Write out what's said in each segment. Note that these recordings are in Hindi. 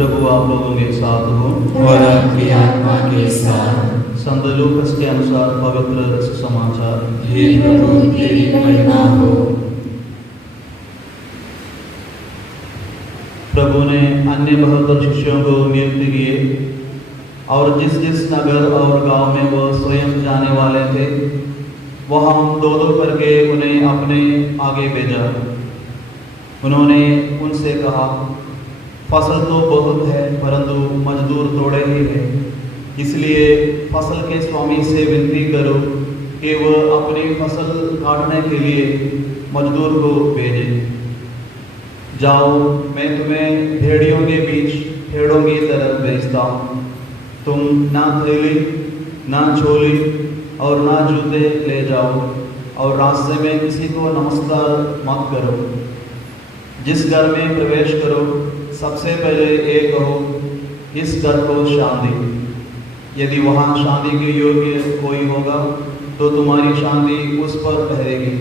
प्रभु आप लोगों के साथ हो और आपकी आत्मा के साथ। संत लूकास के अनुसार पवित्र सुसमाचार। हे प्रभु तेरी महिमा हो। प्रभु ने अन्य 72 शिष्यों को नियुक्त किए और जिस जिस नगर और गांव में वह स्वयं जाने वाले थे वहां दो दो करके उन्हें अपने आगे भेजा। उन्होंने उनसे कहा, फसल तो बहुत है परंतु मजदूर थोड़े ही हैं, इसलिए फसल के स्वामी से विनती करो कि वह अपनी फसल काटने के लिए मजदूर को भेजे। जाओ, मैं तुम्हें भेड़ियों के बीच भेड़ों की तरफ भेजता हूँ। तुम ना थैली ना झोली और ना जूते ले जाओ और रास्ते में किसी को नमस्कार मत करो। जिस घर में प्रवेश करो सबसे पहले ये कहो, इस घर को शांति। यदि वहाँ शांति के योग्य कोई होगा तो तुम्हारी शांति उस पर ठहरेगी,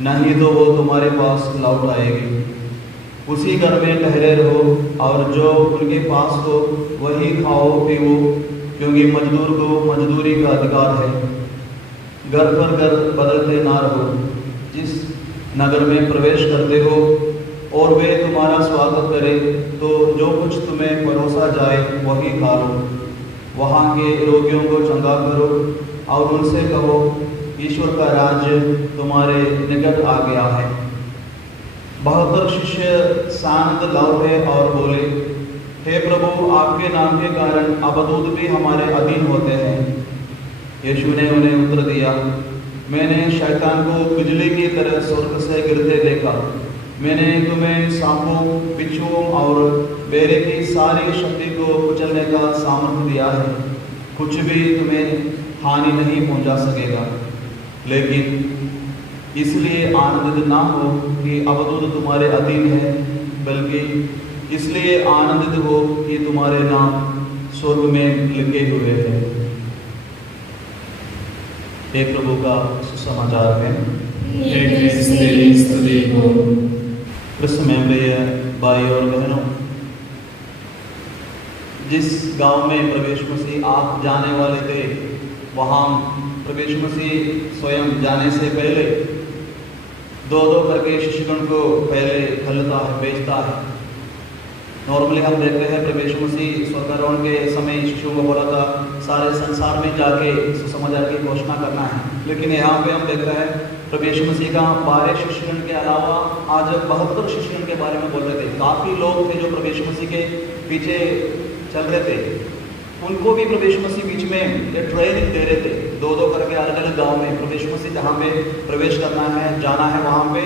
नहीं तो वो तुम्हारे पास लौट आएगी। उसी घर में ठहरे रहो और जो उनके पास हो वही खाओ पीओ, क्योंकि मजदूर को मजदूरी का अधिकार है। घर पर घर बदलते ना रहो। जिस नगर में प्रवेश करते हो और वे तुम्हारा स्वागत करें तो जो कुछ तुम्हें परोसा जाए वही खा लो। वहाँ के रोगियों को चंगा करो और उनसे कहो, ईश्वर का राज्य तुम्हारे निकट आ गया है। 72 शिष्य शांत लौटे और बोले, हे प्रभु, आपके नाम के कारण अबदूत भी हमारे अधीन होते हैं। यीशु ने उन्हें उत्तर दिया, मैंने शैतान को बिजली की तरह स्वर्ग से गिरते देखा। मैंने तुम्हें सांपों, बिच्छुओं और बेरे की सारी शक्ति को कुचलने का सामर्थ्य दिया है। कुछ भी तुम्हें हानि नहीं पहुंचा सकेगा। लेकिन इसलिए आनंदित ना हो कि अबदूत तुम्हारे अधीन है, बल्कि इसलिए आनंदित हो कि तुम्हारे नाम स्वर्ग में लिखे हुए हैं। हे प्रभु का सुसमाचार है। हे क्रिस्त तेरी स्तुति हो। कृष्ण में प्रिय भाई और बहनों, जिस गांव में प्रवेश मसीह आप जाने वाले थे वहां प्रवेश मसीह स्वयं जाने से पहले दो दो करके शिष्यगण को पहले खलता है, भेजता है। नॉर्मली हम देखते हैं प्रवेश मसीह स्वर्गारोहण के समय शिष्यों को बोला था सारे संसार में जाके सुसमाचार की घोषणा करना है, लेकिन यहाँ पे हम देखते हैं प्रवेश मसीह का 12 शिष्यगण के अलावा आज 72 शिष्यगण के बारे में बोल रहे थे। काफ़ी लोग थे जो प्रवेश मसीह के पीछे चल रहे थे, उनको भी प्रवेश मसीह बीच में ये ट्रेनिंग दे रहे थे। दो दो करके अलग अलग गांव में प्रवेश मसीह जहाँ पे प्रवेश करना है, जाना है, वहाँ पे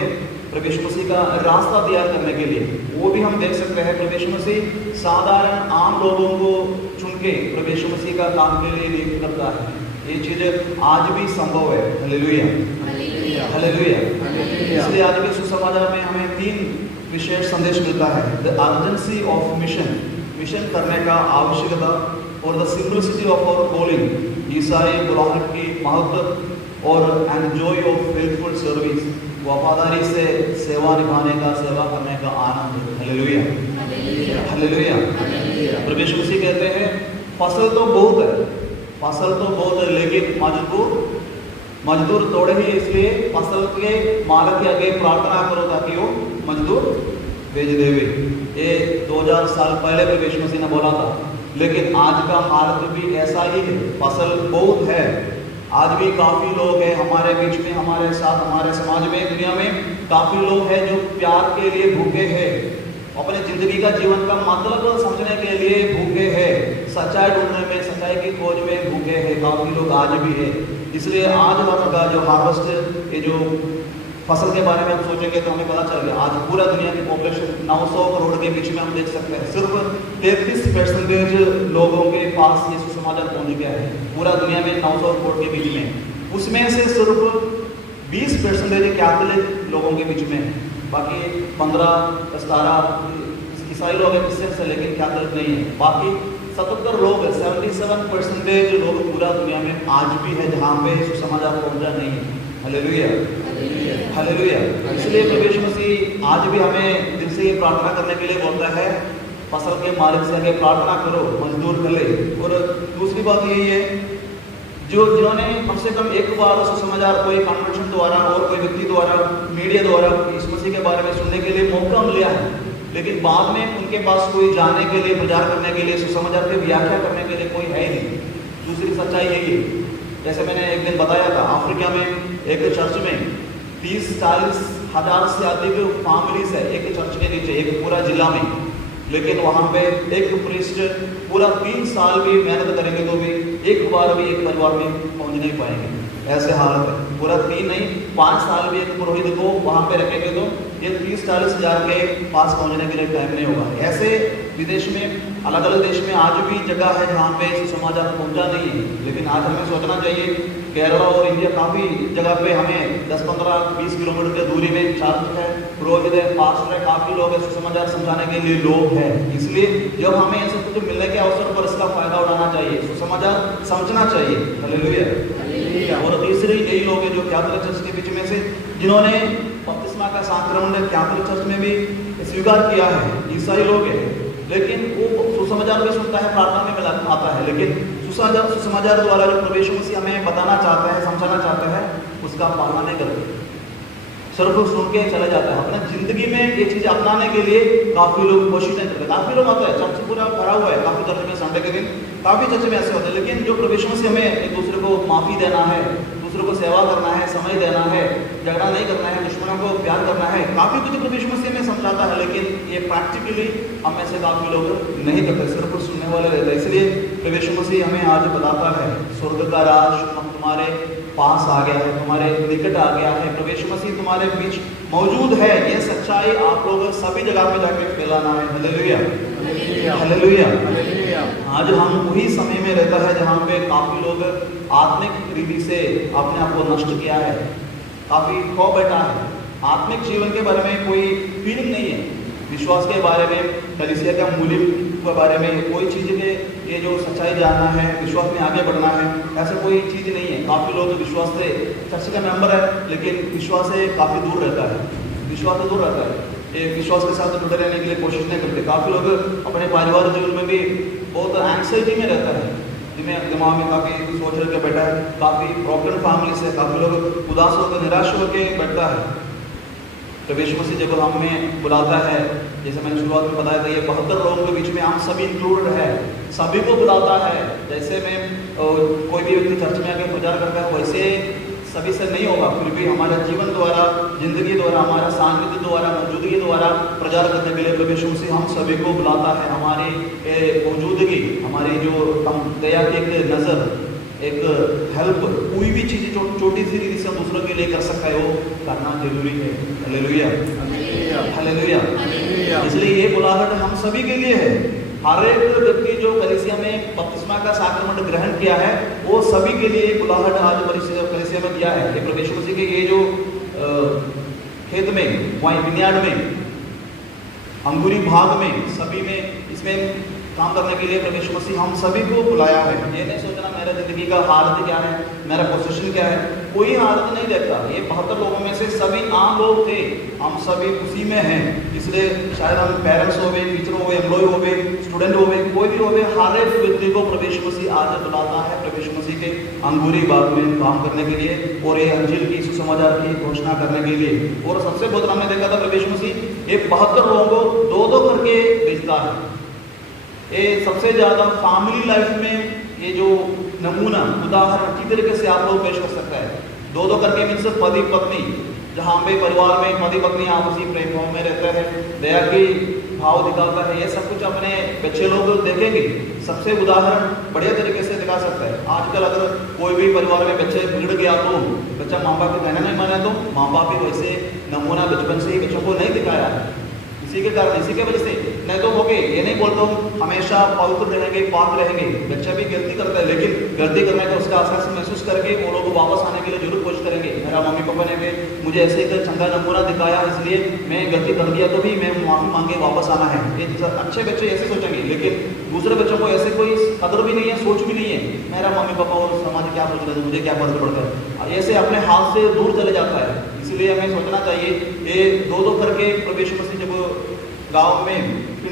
प्रवेश मसीह का रास्ता तैयार करने के लिए। वो भी हम देख सकते हैं प्रवेश मसीह साधारण आम लोगों को चुन के प्रवेश मसीह का काम के लिए नियुक्त करता है। ये चीज़ आज भी संभव है। Hallelujah, hallelujah. इसलिए आज के सुसमाचार में हमें 3 विशेष संदेश मिलता है। The urgency of mission, mission करने का आवश्यकता, और the simplicity of our calling, ईसाई बुलाहट की महत्व, और and joy of faithful service, वफादारी से सेवा निभाने का, सेवा करने का आनंद। Hallelujah, hallelujah. प्रभु मसीह कहते हैं फसल तो बहुत है, फसल तो बहुत है, लेकिन मजदूर थोड़े ही, इसलिए फसल के मालिक के आगे प्रार्थना करो ताकि वो मजदूर भेज देवे। ये 2000 साल पहले प्रभु मसीह ने बोला था, लेकिन आज का हालत भी ऐसा ही है। फसल बहुत है, आज भी काफ़ी लोग हैं हमारे बीच में, हमारे साथ, हमारे समाज में, दुनिया में काफ़ी लोग हैं जो प्यार के लिए भूखे हैं, अपने ज़िंदगी का जीवन का मतलब समझने के लिए भूखे हैं, सच्चाई ढूंढने में, सच्चाई की खोज में भूखे हैं। काफ़ी लोग आज भी है। इसलिए आज का जो हार्वेस्ट, ये जो फसल के बारे में हम सोचेंगे तो हमें पता चल गया आज पूरा दुनिया की पॉपुलेशन 900 करोड़ के बीच में हम देख सकते हैं सिर्फ 33% लोगों के पास ये सुसमाचार पहुंच गया है पूरा दुनिया में 900 करोड़ के बीच में। उसमें से सिर्फ 20% कैथोलिक लोगों के बीच में, बाकी 15-17 ईसाई लोग हैं क्रिश्चियन से, लेकिन कैथोलिक नहीं है। बाकी 77 लोग, 77% लोग पूरा दुनिया में आज भी है जहाँ पे सुसमाचार पहुंचा नहीं है। Hallelujah, hallelujah. इसलिए प्रभु मसीह आज भी हमें दिल से ये प्रार्थना करने के लिए बोलता है, फसल के मालिक से आगे प्रार्थना करो, मजदूर कर ले। और दूसरी बात यही है, जिन्होंने कम से कम एक बार सुसमाचार कोई कन्वेंशन द्वारा और कोई व्यक्ति द्वारा मीडिया द्वारा इस मसीह के बारे में सुनने के लिए मौका मिला है, लेकिन बाद में उनके पास कोई जाने के लिए, प्रचार करने के लिए, सुसमाचार की व्याख्या करने के लिए कोई है ही नहीं। दूसरी सच्चाई यही है, जैसे मैंने एक दिन बताया था, अफ्रीका में एक चर्च में 30-40 हज़ार से अधिक फैमिलीज है एक चर्च के नीचे, एक पूरा जिला में। लेकिन वहाँ पे एक प्रीस्ट पूरा 3 साल भी मेहनत करेंगे तो भी एक बार भी एक परिवार में पहुँच नहीं पाएंगे, ऐसे हालत है। पूरा 3 नहीं 5 साल भी एक पुरोहित को वहाँ पे रखेंगे तो ये 30-40 हज़ार के पास पहुँचने के लिए टाइम नहीं होगा। ऐसे विदेश में, अलग अलग देश में आज भी जगह है जहाँ पे सुसमाचार पहुँचा नहीं है। लेकिन आज हमें सोचना चाहिए, केरला और इंडिया काफ़ी जगह पे हमें 10-15-20 किलोमीटर की दूरी में चर्च है, पुरोहित है, पास्टर है, काफ़ी लोग है, सुसमाचार समझाने के लिए लोग हैं। इसलिए जब हमें ऐसे कुछ मिलने के अवसर पर इसका फायदा उठाना चाहिए, सुसमाचार समझना चाहिए। हालेलुया। और तीसरी यही लोग हैं जो कैथोलिक चर्च के बीच में से जिन्होंने बपतिस्मा का साक्रमेंट कैथोलिक चर्च में भी स्वीकार किया है, ईसाई लोग हैं, लेकिन वो सुसमाचार भी सुनता है, प्रार्थना में मिला आता है, लेकिन सुसमाचार द्वारा जो प्रभु यीशु मसीह हमें बताना चाहता है, समझाना चाहता है, उसका पालन नहीं करते, सिर्फ सुन के चला जाता है। अपने जिंदगी में ये चीज़ अपनाने के लिए काफ़ी लोग कोशिश नहीं करते। काफ़ी लोग आता है, चर्च पूरा भरा हुआ है, काफ़ी चर्च में संडे के दिन काफ़ी चर्च में ऐसे होते हैं, लेकिन जो प्रभु यीशु मसीह हमें एक दूसरे को माफ़ी देना है, दूसरों को सेवा करना है, समय देना है, झगड़ा नहीं करना है, दुश्मनों को प्यार करना है, काफ़ी कुछ प्रभु यीशु मसीह में समझाता है, लेकिन ये प्रैक्टिकली हम में से काफ़ी लोग नहीं करते, सिर्फ सुनने वाले रहते हैं। इसलिए प्रभु यीशु मसीह हमें आज बताता है, स्वर्ग का राज तुम्हारे पास आ गया है, तुम्हारे निकट आ गया है, प्रभु यीशु मसीह तुम्हारे बीच मौजूद है। ये सच्चाई आप लोग सभी जगह पे जाके फैलाना है। Hallelujah, hallelujah. आज हम वही समय में रहता है जहाँ पे काफ़ी लोग आत्मिक रीति से अपने आप को नष्ट किया है, काफ़ी खो बैठा है, आत्मिक जीवन के बारे में कोई फीलिंग नहीं है, विश्वास के बारे में, कलीसिया का मूल्य के बारे में कोई चीज़ के ये जो सच्चाई जानना है, विश्वास में आगे बढ़ना है, ऐसा कोई चीज़ नहीं है। काफ़ी लोग विश्वास से चर्च का मेंबर है, लेकिन विश्वास से काफ़ी दूर रहता है, विश्वास से दूर रहता है, ये विश्वास के साथ जुड़े रहने के लिए कोशिश नहीं करते। काफ़ी लोग अपने पारिवारिक जीवन में भी बहुत एंग्जाइटी में रहता है, जिन्हें दिमाग में काफ़ी सोच रहे बैठा है, काफ़ी प्रॉब्लम फैमिली से, काफ़ी लोग उदास होकर निराश होकर बैठता है। प्रभु यीशु मसीह जब हमें बुलाता है, जैसे मैंने शुरुआत में बताया था, ये 72 लोगों के बीच में हम सभी इंक्लूडेड है, सभी को बुलाता है। जैसे मैं कोई भी व्यक्ति चर्च में आके प्रचार करता है, वैसे सभी से नहीं होगा, फिर भी हमारा जीवन द्वारा, जिंदगी द्वारा, हमारा सानिध्य द्वारा, मौजूदगी द्वारा प्रचार करने के लिए प्रभु यीशु मसीह हम सभी को बुलाता है। हमारी मौजूदगी, हमारी जो दया की एक नज़र, एक हेल्प, कोई भी चीज़ छोटी सी रीति से हम दूसरों के लिए कर सकता है, वो करना जरूरी है। Hallelujah, hallelujah. इसलिए ये बुलाहट हम सभी के लिए है। हर एक व्यक्ति जो कलीसिया में बपतिस्मा का साक्रमेंट ग्रहण किया है, वो सभी के लिए बुलाहट आज कलीसिया में किया है। प्रभु यीशु मसीह के ये जो खेत में, वहीं विन्यार्ड में, अंगूरी भाग में, सभी में, इसमें काम करने के लिए प्रभु यीशु मसीह हम सभी को बुलाया है। ये नहीं सोचना मेरा जिंदगी का हालत क्या है, मेरा पोजीशन क्या है, कोई हालत नहीं देखता। ये 72 लोगों में से सभी आम लोग थे, हम सभी उसी में हैं। इसलिए शायद हम पेरेंट्स हो गए, टीचर हो गए, एम्प्लॉय हो गए, स्टूडेंट हो गए, कोई भी हो गए, हर एक व्यक्ति को प्रभु यीशु मसीह आज बुलाता है प्रभु यीशु मसीह के अंगूरी बाग में काम करने के लिए और ये अंजिल की, सुसमाचार की घोषणा करने के लिए। और सबसे बहुत हमने देखा था प्रभु यीशु मसीह ये 72 लोगों को 2-2 करके भेजता है। ये सबसे ज़्यादा फैमिली लाइफ में ये जो नमूना, उदाहरण अच्छी तरीके से आप लोग पेश कर सकता है। 2-2 करके मीन्स पति पत्नी, जहाँ पे परिवार में पति पत्नी आपसी प्रेम भाव में रहता है, दया की भाव दिखाता है, ये सब कुछ अपने बच्चे लोग देखेंगे। सबसे उदाहरण बढ़िया तरीके से दिखा सकता है। आजकल अगर कोई भी परिवार में बच्चे बिगड़ गया तो बच्चा माँ बाप के कहना नहीं माने तो माँ बाप भी वैसे नमूना बचपन से ही बच्चों को नहीं दिखाया है। इसी के कारण, इसी के वजह से नहीं तो होगे, ये नहीं बोलता हूँ हमेशा पवित्र रहेंगे, पाक रहेंगे। बच्चा भी गलती करता है, लेकिन गलती करने का उसका एहसास महसूस करके वो लोग वापस आने के लिए जरूर कोशिश करेंगे। मेरा मम्मी पापा ने मुझे ऐसे एक चंगा नमूना दिखाया, इसलिए मैं गलती कर दिया तो भी मैं माफ़ी मांगे वापस आना है। ये अच्छे बच्चे ऐसे सोचेंगे, लेकिन दूसरे बच्चों को ऐसे कोई कदर भी नहीं है, सोच भी नहीं है, मेरा मम्मी पापा और समाज क्या सोच रहे थे, मुझे क्या फर्क पड़ता है, ऐसे अपने हाथ से दूर चले जाता है। इसलिए हमें सोचना चाहिए, ये 2-2 करके प्रभु यीशु मसीह जब गाँव में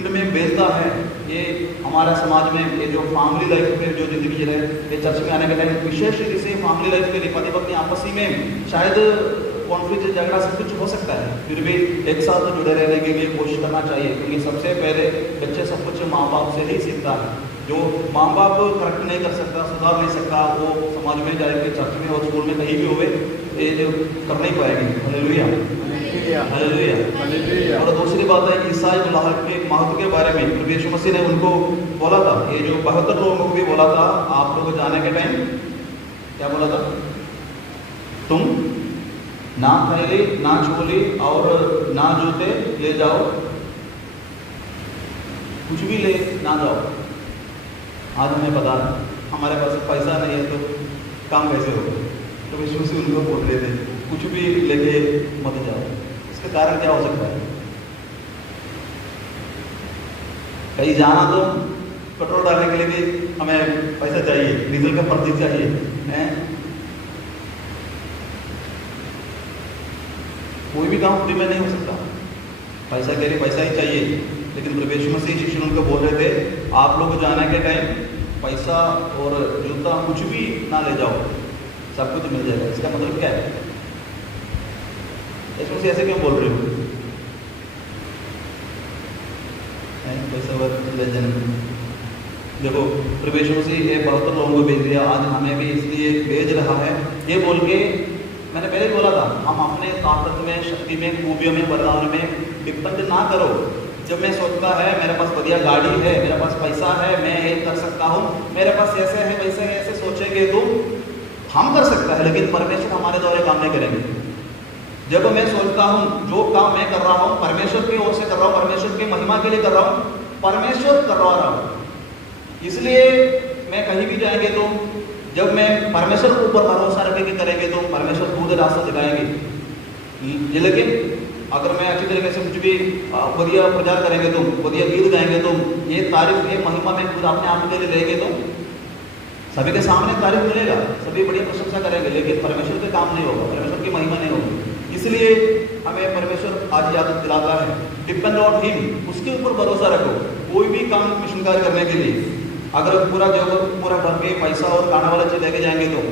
पिंड में भेजता है। ये हमारा समाज में ये जो फैमिली लाइफ में जो जिंदगी जी रहे हैं, ये चर्च में आने के टाइम विशेष रीति से फैमिली लाइफ के लिए पति पत्नी आपसी में शायद कॉन्फ्लिक्ट झगड़ा सब कुछ हो सकता है, फिर भी एक साथ जुड़े रहने के लिए कोशिश करना चाहिए, क्योंकि सबसे पहले बच्चे सब कुछ माँ बाप से ही सीखता है। जो माँ बाप करेक्ट नहीं कर सकता, सुधार नहीं सकता, वो समाज में जाएंगे, चर्च में और स्कूल में कहीं भी होवे ये जो कर नहीं पाएगी। Hallelujah, hallelujah, hallelujah. और दूसरी बात है ईसाई मलाहट के महत्व के बारे में प्रभु यीशु मसीह ने उनको बोला था, ये जो 72 लोगों को भी बोला था, आप लोग जाने के टाइम क्या बोला था, तुम ना थैली ना झोली और ना जूते ले जाओ, कुछ भी ले ना जाओ। आज हमें पता है हमारे पास पैसा नहीं है तो काम कैसे होगा, तो विश्व से उनको बोल रहे थे कुछ भी लेके मत जाओ। इसका कारण क्या हो सकता है, कहीं जाना तो पेट्रोल डालने के लिए भी हमें पैसा चाहिए, डीजल का पर्ची चाहिए है, कोई भी काम फ्री में नहीं हो सकता, पैसा के लिए पैसा ही चाहिए। लेकिन प्रभु यीशु मसीह शिष्य उनको बोल रहे थे आप लोग जाने के टाइम पैसा और जूता कुछ भी ना ले जाओ, सब कुछ मिल जाएगा। इसका मतलब क्या है, यीशु मसीह ऐसे क्यों बोल रहे हो, देखो प्रभु यीशु मसीह ये 72 लोगों को भेज दिया, आज हमें भी इसलिए भेज रहा है ये बोल के, मैंने पहले ही बोला था हम अपने ताकत में, शक्ति में, खूबियों में, वरदान में डिपेंड ना करो। जब मैं सोचता है मेरे पास बढ़िया गाड़ी है, मेरे पास पैसा है, मैं ये कर सकता हूँ, मेरे पास ऐसे है वैसे है, ऐसे सोचेंगे तो हम कर सकता है, लेकिन परमेश्वर हमारे द्वारा काम नहीं करेंगे। जब मैं सोचता हूँ जो काम मैं कर रहा हूँ परमेश्वर की ओर से कर रहा हूँ, परमेश्वर की महिमा के लिए कर रहा हूँ, परमेश्वर करवा रहा हूँ, इसलिए मैं कहीं भी जाएंगे तो जब मैं परमेश्वर के ऊपर भरोसा रखेंगे करेंगे तो परमेश्वर खुद रास्ता दिखाएंगे। लेकिन अगर मैं अच्छी तरीके से कुछ भी बढ़िया प्रचार करेंगे तो, बढ़िया गीत गाएंगे तो, ये तारीफ ये महिमा में खुद अपने आप के लिए लेंगे तो सभी के सामने तारीफ मिलेगा, सभी बढ़िया प्रशंसा करेंगे, लेकिन परमेश्वर का काम नहीं होगा, परमेश्वर की महिमा नहीं होगी। इसलिए हमें परमेश्वर आज याद दिलाता है डिपेंड ऑन हिम, उसके ऊपर भरोसा रखो। कोई भी काम मिशन कार्य करने के लिए अगर पूरा पूरा भर के पैसा और खाना वाला चीज लेके जाएंगे तो,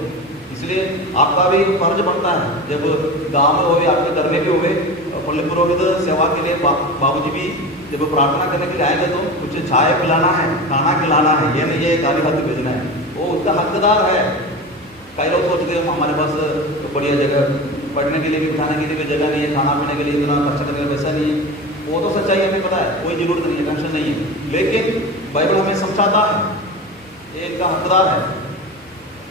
इसलिए आपका भी फर्ज बनता है, जब गांव में होवे, आपके घर में भी होवे, पल्ले पुरोहित सेवा के लिए बाबूजी भी जब प्रार्थना करने के लिए आएंगे तो कुछ चाय पिलाना है, खाना खिलाना है, ये नहीं है गाली हाथ भेजना है, वो उसका हकदार है। कई लोग सोचते हैं हमारे पास तो बढ़िया जगह बैठने के लिए भी, खाने के लिए भी जगह नहीं है, खाना पीने के लिए इतना खर्चा करने का पैसा नहीं है, वो तो सच्चाई हमें पता है, कोई जरूरत नहीं है, टेंशन नहीं है, लेकिन बाइबल हमें समझाता है ये इनका हकदार है।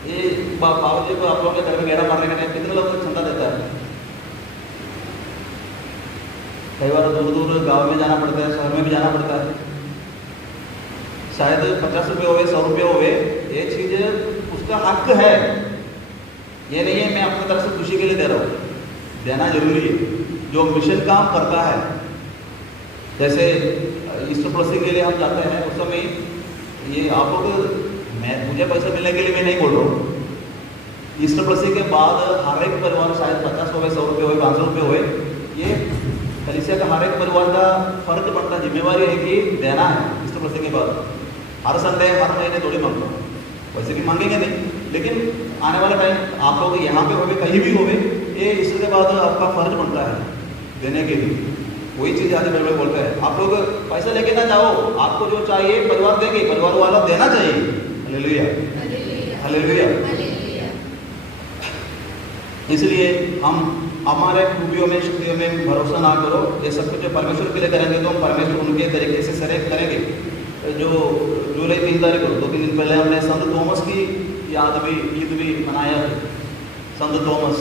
ये बाबूजी को आप लोगों के घर में घेरा मारने के टाइम कितने लोगों को क्षमता देता है, कई बार दूर दूर गांव में जाना पड़ता है, शहर में भी जाना पड़ता है, शायद 50 रुपये हुए 100 रुपये हुए, ये चीज उसका हक है, ये नहीं है मैं अपनी तरफ से खुशी के लिए दे रहा हूँ, देना जरूरी है। जो मिशन काम करता है, जैसे ईस्टर प्लसिंग के लिए हम जाते हैं, उस समय ये आप लोग, मुझे पैसा मिलने के लिए मैं नहीं बोल रहा हूँ, ईस्टर प्लसिंग के बाद हर एक परिवार शायद 50 हुए 100 रुपये हुए 500 रुपये हुए, ये कलीसिया का हर एक परिवार का फर्ज बनता है, जिम्मेवारी है कि देना है। ईस्टर प्लसिंग के बाद हर संडे हर महीने थोड़ी मांगता हूँ, वैसे भी मांगेंगे नहीं, लेकिन आने वाला टाइम आप लोग यहाँ पे होवे कहीं भी होवे, ये ईस्टर के बाद आपका फर्ज बनता है देने के लिए। वही चीज़ आज बिल्कुल बोलते हैं, आप लोग पैसा लेके ना जाओ, आपको जो चाहिए परिवार देंगे, परिवार वाला देना चाहिए। Hallelujah, hallelujah. इसलिए हम हमारे खूबियों में, शक्तियों में भरोसा ना करो, ये सब कुछ परमेश्वर के लिए करेंगे तो हम परमेश्वर उनके तरीके से सरेख करेंगे। जो जुलाई 3 तारीख को 2-3 दिन पहले हमने संत थॉमस की याद भी, ईद भी मनाया है। संत थॉमस,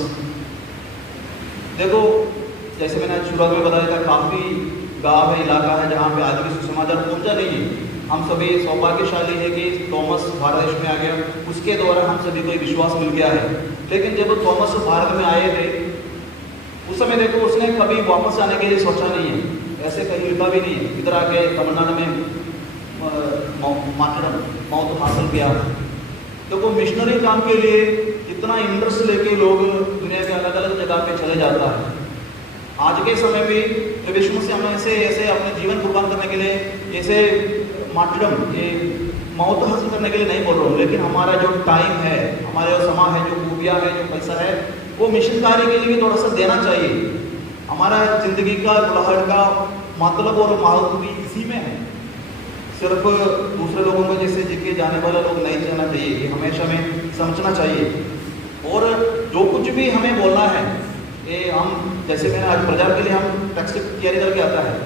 देखो जैसे मैंने शुरुआत में बताया था, काफ़ी गांव है, इलाका है जहाँ पे आज भी सुसमाचार पहुँचा नहीं है। हम सभी सौभाग्यशाली है कि थॉमस भारत देश में आ गया, उसके द्वारा हम सभी को एक विश्वास मिल गया है। लेकिन जब थॉमस भारत में आए थे उस समय देखो उसने कभी वापस आने के लिए सोचा नहीं है, ऐसे कहीं लिखा भी नहीं है। इधर आके तमिलनाडु में मौत हासिल किया। देखो मिशनरी काम के लिए इतना इंटरेस्ट लेके लोग दुनिया के अलग अलग जगह पे चले जाता है। आज के समय में यीशु मसीह हमें ऐसे अपने जीवन कुर्बान करने के लिए जैसे मार्टरडम, ये मौत हासिल करने के लिए नहीं बोल रहा हूँ, लेकिन हमारा जो टाइम है, हमारा जो समय है, जो खूबियाँ है, जो पैसा है, वो मिशन कार्य के लिए भी थोड़ा सा देना चाहिए। हमारा जिंदगी का बुलाहट का मतलब और महत्व भी इसी में है। सिर्फ दूसरे लोगों को जैसे जिनके जाने वाले लोग नहीं जाना चाहिए, ये हमेशा हमें समझना चाहिए। और जो कुछ भी हमें बोलना है, ये हम जैसे मैंने आज प्रचार के लिए हम टेक्स्ट तैयारी करके आता है,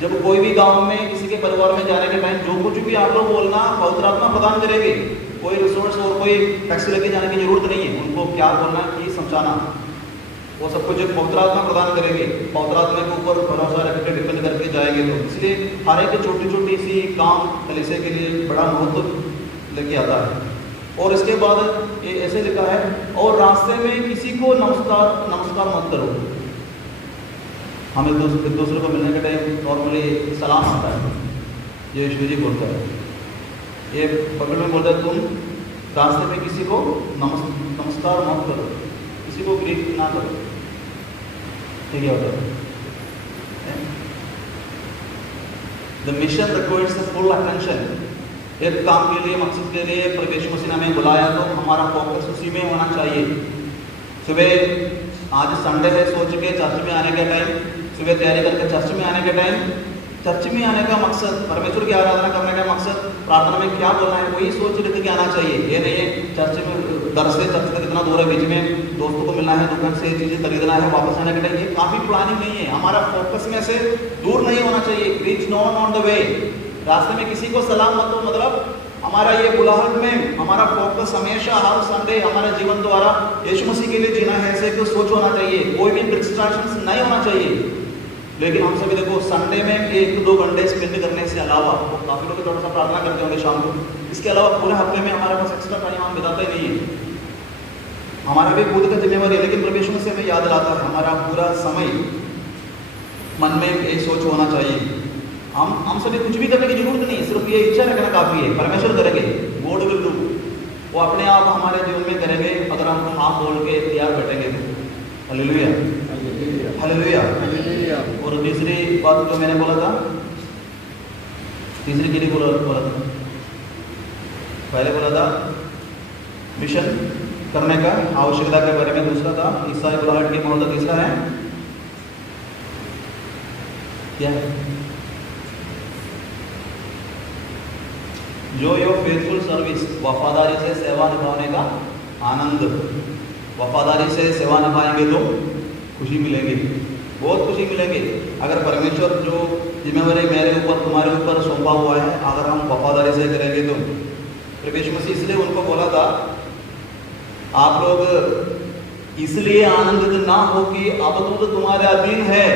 जब कोई भी गांव में किसी के परिवार में जाने के टाइम जो कुछ भी आप लोग बोलना पवित्र आत्मा प्रदान करेंगे। कोई रिसोर्स और कोई टैक्सी लेके जाने की जरूरत नहीं है, उनको क्या बोलना है, ये समझाना, वो सब कुछ पवित्र आत्मा प्रदान करेंगे। पवित्र आत्मा के ऊपर भरोसा रख के डिपेंड करके जाएंगे। तो इसलिए हर एक छोटी छोटी सी काम कलीसिया के लिए बड़ा महत्व लेके आता है। और इसके बाद ये ऐसे लिखा है, और रास्ते में किसी को नमस्कार मत करो। हम एक दूसरे को मिलने के टाइम नॉर्मली सलाम आता है, ये यीशु जी बोलता है, ये पकड़ में बोलता है, तुम रास्ते में किसी को नमस्कार मत करो, किसी को ग्रीट ना करो। ठीक है, होता है the mission requires the full attention. एक काम के लिए, मकसद के लिए प्रभु मसीह ने हमें बुलाया तो हमारा फोकस उसी में होना चाहिए। सुबह आज संडे है सोच के चर्च में आने के टाइम, सुबह तैयारी करके चर्च में आने के टाइम, चर्च में आने का मकसद, परमेश्वर की आराधना करने का मकसद, प्रार्थना में क्या बोलना है वही सोच लेकर के आना चाहिए। ये नहीं है चर्च में घर से चर्च तक कितना दूर है, बीच में दोस्तों को मिलना है, दुकान से चीज़ें खरीदना है, वापस आने के टाइम, ये काफ़ी प्लानिंग नहीं है। हमारा फोकस में से दूर नहीं होना चाहिए। Reach no one on the way, रास्ते में किसी को सलाम मत दो, मतलब हमारा ये बुलाहट में हमारा फोकस हमेशा हर संडे हमारे जीवन द्वारा यीशु मसीह के लिए जीना है, ऐसे कोई सोच होना चाहिए। कोई भी डिस्ट्रैक्शंस नहीं होना चाहिए। लेकिन हम सभी देखो संडे में 1-2 घंटे स्पेंड करने से अलावा, वो काफ़ी लोग थोड़ा सा प्रार्थना करते होंगे शाम को, इसके अलावा पूरे हफ्ते में हमारे पास एक्स्ट्रा टाइम हम बिताते नहीं है। हमारा भी खुद का जिम्मेवारी है, लेकिन परमेश्वर से हमें याद दिलाता है, हमारा पूरा समय मन में एक सोच होना चाहिए। हम सभी कुछ भी करने की जरूरत नहीं है, सिर्फ ये इच्छा रखना काफ़ी है। परमेश्वर करेंगे, गॉड विल डू, वो अपने आप हमारे जीवन में करेंगे अगर हम हाँ बोल के तैयार बैठेंगे तो। Hallelujah, hallelujah. और तीसरी बात जो मैंने बोला था, तीसरी के लिए बोला था, पहले बोला था मिशन करने का आवश्यकता के बारे में, दूसरा था ईसाई बुलाहट की महत्व, तीसरा है क्या है, जो योर फेथफुल सर्विस, वफादारी से सेवा निभाने का आनंद। वफादारी से सेवा निभाएंगे तो खुशी मिलेगी, बहुत खुशी मिलेगी। अगर परमेश्वर जो जिम्मेवारी मेरे ऊपर तुम्हारे ऊपर सौंपा हुआ है, अगर हम वफादारी से करेंगे तो। प्रभु मसीह इसलिए उनको बोला था, आप लोग इसलिए आनंदित ना हो कि अब तो तुम्हारे अधीन है।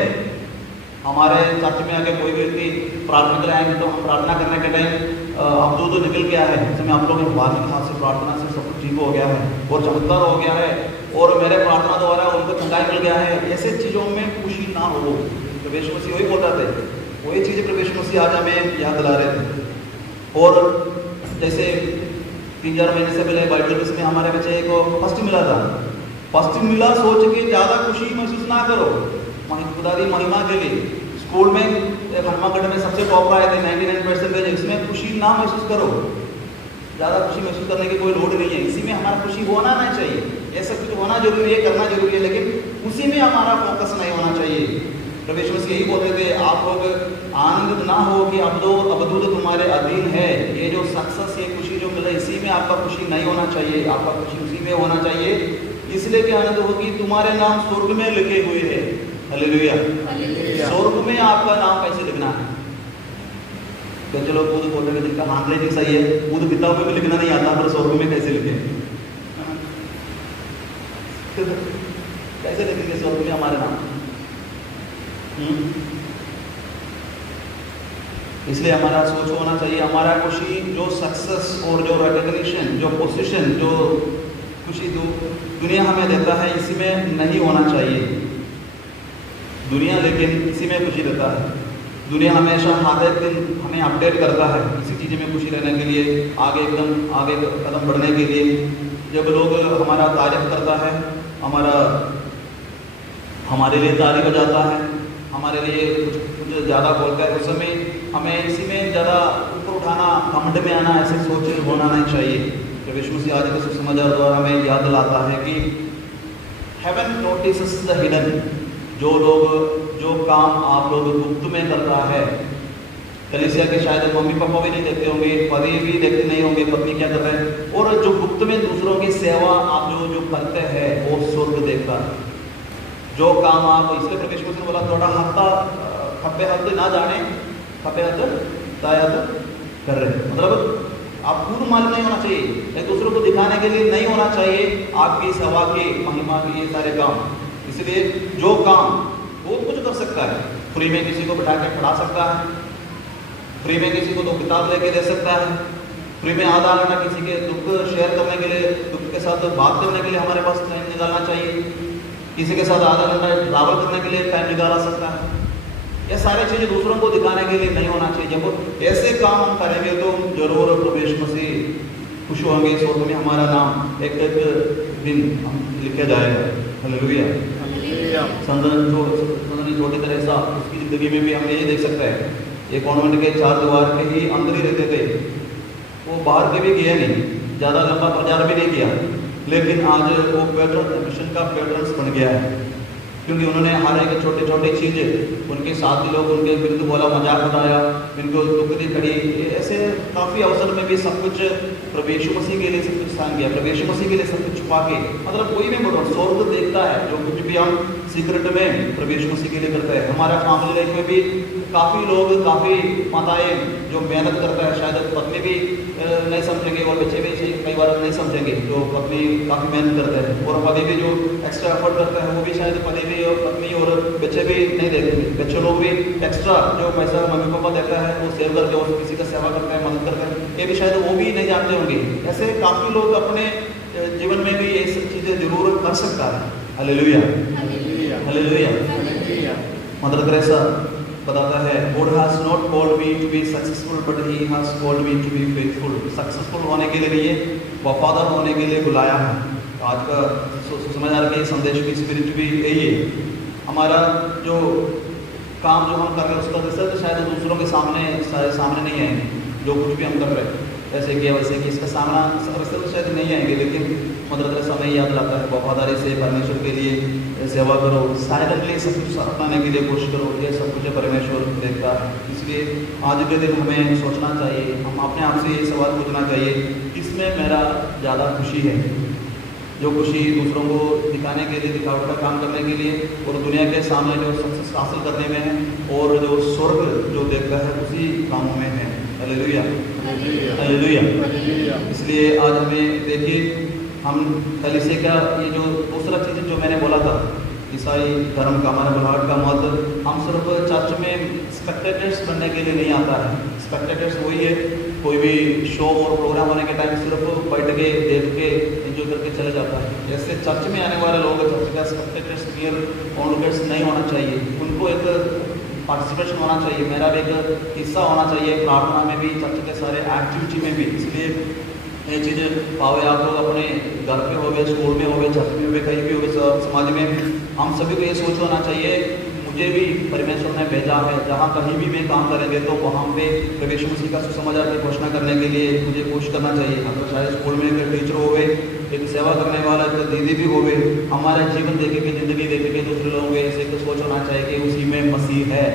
हमारे चर्च में आके कोई व्यक्ति प्रार्थना कराएंगे तो हम प्रार्थना करने के टाइम अब तो निकल गया है, इसमें आप लोग वार्षिक हाथ से प्रार्थना से सब कुछ ठीक हो गया है और चमत्कार हो गया है और मेरे प्रार्थना द्वारा उनको चंगाई मिल गया है, ऐसे चीज़ों में खुशी ना हो। प्रभु मसीह वही बोल रहे थे, वही चीज़ें प्रभु मसीह आज हमें याद दिला रहे थे। और जैसे 3-4 महीने से पहले बाइबल में हमारे बच्चे को फर्स्ट मिला था, फर्स्ट मिला सोच के ज़्यादा खुशी महसूस ना करो, खुदा की महिमा के लिए। स्कूल में हनुमानगढ़ में सबसे टॉप आए थे 99%, इसमें खुशी ना महसूस करो, ज़्यादा खुशी महसूस करने की कोई लोड नहीं है। इसी में हमारा खुशी होना नहीं चाहिए, ये सब कुछ होना जरूरी है, करना जरूरी है, लेकिन उसी में हमारा फोकस नहीं होना चाहिए। प्रभु मसीह यही बोलते थे, आप लोग आनंदित ना हो कि अब तो तुम्हारे अधीन है। ये जो सक्सेस, ये खुशी जो मिला, इसी में आपका खुशी नहीं होना चाहिए, आपका खुशी उसी में होना चाहिए। इसलिए कि आनंद हो कि तुम्हारे नाम स्वर्ग में लिखे हुए हैं। हालेलुया। स्वर्ग में आपका नाम कैसे लिखना है? तो चलो खुद बोलते हैं जिनका हैंडराइटिंग सही है, खुद किताब में भी लिखना नहीं आता, पर स्वर्ग में कैसे लिखे? कैसे लिखेंगे स्वर्ग में हमारे नाम? इसलिए हमारा सोच होना चाहिए, हमारा खुशी जो सक्सेस और जो रिकॉग्निशन, जो पोजीशन, जो खुशी दुनिया हमें देता है, इसी में नहीं होना चाहिए। दुनिया लेकिन इसी में खुशी देता है। दुनिया हमेशा हर एक दिन हमें अपडेट करता है इसी चीज़ में खुशी रहने के लिए, आगे कदम बढ़ने के लिए। जब लोग हमारा तारीफ करता है, हमारे लिए तारीफ हो जाता है, हमारे लिए कुछ ज़्यादा बोलता है, उस समय हमें इसी में ज़्यादा ऊपर उठाना, घमंड में आना, ऐसे सोच होना नहीं चाहिए। प्रभु यीशु मसीह आज के सुसमाचार द्वारा हमें याद दिलाता है कि हेवन नोटिसेस द हिडन। जो काम आप लोग गुप्त में कर रहा है, कलीसिया के शायद मम्मी पापा भी नहीं देखते होंगे, पति भी देखते नहीं होंगे पत्नी क्या कर रहे हैं, और जो गुप्त में दूसरों की सेवा आप जो करते हैं वो स्वर्ग देखता है। जो काम आप, इसलिए परमेश्वर ने बोला थोड़ा खप्पे हाथ ना जाने, खप्पे हाथ दाया हाथ कर रहे, मतलब आप पूर्ण मालूम नहीं होना चाहिए, एक दूसरों को दिखाने के लिए नहीं होना चाहिए आपकी सेवा के महिमा के ये सारे काम। इसलिए जो काम बहुत कुछ कर सकता है, फ्री में किसी को बिठा के पढ़ा सकता है, फ्री में किसी को 2 किताब लेके दे सकता है, फ्री में आधा घंटा किसी के दुख शेयर करने के लिए, दुख के साथ बात करने के लिए हमारे पास टाइम निकालना चाहिए, किसी के साथ आधा घंटा ट्रैवल करने के लिए टाइम निकाला सकता है। ये सारी चीज़ें दूसरों को दिखाने के लिए नहीं होना चाहिए। जब ऐसे काम हम करेंगे तो जरूर प्रभु मसीह खुश होंगे, स्वर्ग में हमारा नाम एक दिन हम लिखे जाएगा। हालेलुया। संत छोटी तरह सा उसकी ज़िंदगी में भी हम यही देख सकते हैं, ये कॉन्वेंट के 4 दीवार के ही अंदर ही रहते थे, वो बाहर के भी गए नहीं, ज़्यादा लंबा प्रचार भी नहीं किया, लेकिन आज वो पैटर्न मिशन का पैटर्न बन गया है, क्योंकि उन्होंने हर एक छोटे छोटे चीज़ें, उनके साथी लोग उनके विरुद्ध बोला, मजाक उड़ाया, इनको दुख दी खड़ी, ऐसे काफ़ी अवसर में भी सब कुछ प्रभु यीशु मसीह के लिए सब कुछ स्थान किया, प्रभु यीशु मसीह के लिए सब कुछ छुपा के, मतलब कोई भी बोलो स्वर्ग देखता है जो कुछ भी हम सीक्रेट में प्रभु यीशु मसीह के लिए करते हैं। हमारा फैमिली लाइफ में भी काफ़ी लोग, काफ़ी माताएं जो मेहनत करता है, शायद पत्नी भी नहीं समझेंगे और बच्चे भी कई बार नहीं समझेंगे, जो पत्नी काफ़ी मेहनत करते हैं, और पति भी जो एक्स्ट्रा एफर्ट करता है वो भी शायद पति भी और पत्नी और बच्चे भी नहीं देखेंगे, बच्चे लोग भी एक्स्ट्रा जो पैसा मम्मी पापा देता है वो सेव करके और किसी का सेवा करता है, मदद करता है, ये भी शायद वो भी नहीं जानते होंगे। ऐसे काफ़ी लोग अपने जीवन में भी ये सब चीज़ें जरूर कर सकता है। Hallelujah, hallelujah. मदर तेरेसा बताता है, God has not called me to be successful but He has called me to be faithful। Successful होने के लिए, वफादार होने के लिए बुलाया है। आज का सुसमाचार के संदेश की स्पिरिट भी यही है। हमारा जो काम जो हम कर रहे हैं उसका रिजल्ट शायद दूसरों के सामने नहीं आएंगे, जो कुछ भी हम कर रहे हैं ऐसे किया वैसे कि इसका सामना रिजल्ट शायद नहीं आएंगे, लेकिन मदर तेरेसा हमें याद लाता है, वफादारी से परमेश्वर के लिए सेवा करो, साइलेंटली सब कुछ अपनाने के लिए कोशिश करो, ये सब कुछ परमेश्वर देखता है। इसलिए आज के दिन हमें सोचना चाहिए, हम अपने आप से ये सवाल पूछना चाहिए, किसमें मेरा ज़्यादा खुशी है? जो खुशी दूसरों को दिखाने के लिए, दिखावट का काम करने के लिए और दुनिया के सामने जो सक्सेस हासिल करने में है, और जो स्वर्ग जो देखता है उसी कामों में है। Hallelujah, hallelujah. इसलिए आज हमें देखिए, हम कलीसिया का ये जो दूसरा चीज़ जो मैंने बोला था, ईसाई धर्म का, हमारा बुलाहट का मत, हम सिर्फ चर्च में स्पेक्टेटर्स बनने के लिए नहीं आता है। स्पेक्टेटर्स वही है, कोई भी शो और प्रोग्राम होने के टाइम सिर्फ बैठ के देख के एंजॉय करके चले जाता है। जैसे चर्च में आने वाले लोग चर्च का स्पेक्टेटर्स, मियर ऑनलर्स नहीं होना चाहिए, उनको एक पार्टिसिपेशन होना चाहिए, मेरा भी एक हिस्सा होना चाहिए प्रार्थना में भी, चर्च के सारे एक्टिविटी में भी। इसलिए ये चीज़ पावे आप लोग अपने घर पे हो गए, स्कूल में हो गए, चर्च में हो गए, कहीं भी हो गए, समाज में, हम सभी को ये सोच होना चाहिए, मुझे भी परमेश्वर ने भेजा है, जहाँ कहीं भी मैं काम करेंगे तो वहाँ पे प्रभु यीशु मसीह का सुसमाचार की घोषणा करने के लिए मुझे कोशिश करना चाहिए। हम तो शायद स्कूल में एक टीचर हो गए, एक सेवा करने वाला एक दीदी भी हो गए, हमारा जीवन देखेंगे, ज़िंदगी देखेंगे, दूसरे लोग ऐसे तो सोच होना चाहिए कि उसी में मसीह है,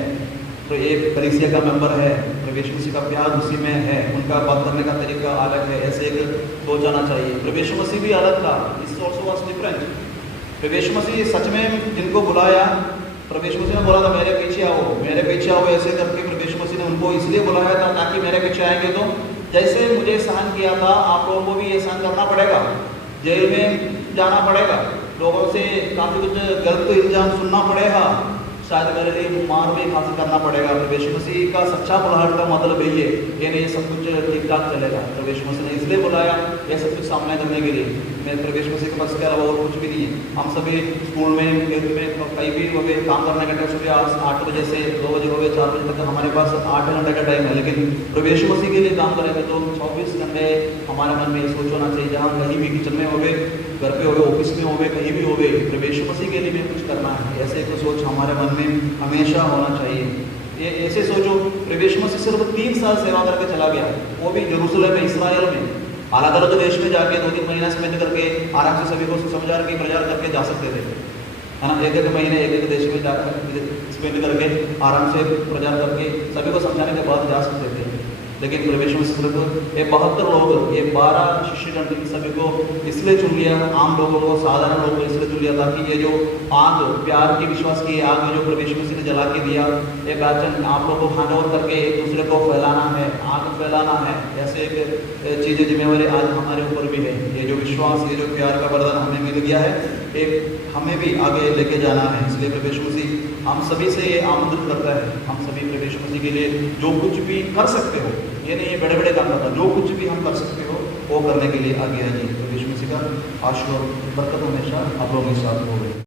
तो एक कलीसिया का मेंबर है, प्रभु यीशु मसीह का प्यार उसी में है, उनका बात करने का तरीका अलग है, ऐसे एक सोच आना चाहिए। प्रभु यीशु मसीह भी अलग था, इट्स ऑल्सो वाज डिफरेंट। प्रभु यीशु मसीह सच में जिनको बुलाया, प्रभु यीशु मसीह ने बोला था मेरे पीछे आओ, मेरे पीछे आओ, ऐसे करके प्रभु यीशु मसीह ने उनको इसलिए बुलाया था ताकि मेरे पीछे आएंगे तो जैसे मुझे सहन किया था आप लोगों को भी ये सहन करना पड़ेगा, जेल में जाना पड़ेगा, लोगों से काफ़ी कुछ गलत इल्जाम सुनना पड़ेगा, शायद मेरे लिए मार भी हासिल करना पड़ेगा। प्रभु यीशु मसीह का सच्चा बुलाहट का मतलब यही है कि नहीं सब कुछ ठीक ठाक चलेगा। प्रभु यीशु मसीह ने इसलिए बुलाया ये सब कुछ सामने करने के लिए, मैं प्रभु यीशु मसीह के पास के अलावा और कुछ भी नहीं है। हम सभी स्कूल में, कहीं भी हो गए, काम करने का टाइम सुबह 8 बजे से 2 बजे हो गए, 4 बजे तक हमारे पास 8 घंटे का टाइम है, लेकिन प्रभु यीशु मसीह के लिए काम करेंगे तो 24 घंटे हमारे मन में ये सोच होना चाहिए, जहाँ कहीं भी किचन में हो गए, घर पे हो गए, ऑफिस में हो गए, कहीं भी हो गए, प्रभु यीशु मसीह के लिए भी कुछ करना है, ऐसे एक सोच हमारे मन में हमेशा होना चाहिए। ये ऐसे सोचो प्रभु यीशु मसीह सिर्फ 3 साल सेवा करके चला गया, वो भी यरूशलेम में, इसराइल में। अलग अलग देश में जाके 2-3 महीना स्पेंड करके आराम से सभी को सुसमाचार की प्रचार करके जा सकते थे, है ना। 1-1 महीने 1-1 देश में जाकर स्पेंड करके आराम से प्रचार करके सभी को समझाने के बाद जा सकते थे। लेकिन प्रभु यीशु मसीह सिर्फ ये 72 लोग, ये 12 शिष्यगण इन सभी को इसलिए चुन लिया, आम लोगों को, साधारण लोगों को इसलिए चुन लिया ताकि ये जो आग, प्यार की, विश्वास की आग जो प्रभु यीशु मसीह ने जला के दिया, एक वचन आप लोगों को हैंड ओवर करके एक दूसरे को फैलाना है, आग फैलाना है, ऐसे एक चीज़ें जिम्मेवारी आज हमारे ऊपर भी है। ये जो विश्वास, ये जो प्यार का वरदान हमें मिल गया है, एक हमें भी आगे लेके जाना है। इसलिए प्रभु यीशु मसीह हम सभी से ये आमंत्रित करता है, हम सभी प्रभु यीशु मसीह के लिए जो कुछ भी कर सकते हो, ये नहीं है बड़े बड़े काम करना, जो कुछ भी हम कर सकते हो वो करने के लिए आगे आइए। प्रभु यीशु मसीह का आशीर्वाद, बरकत हमेशा आप लोगों के साथ हो।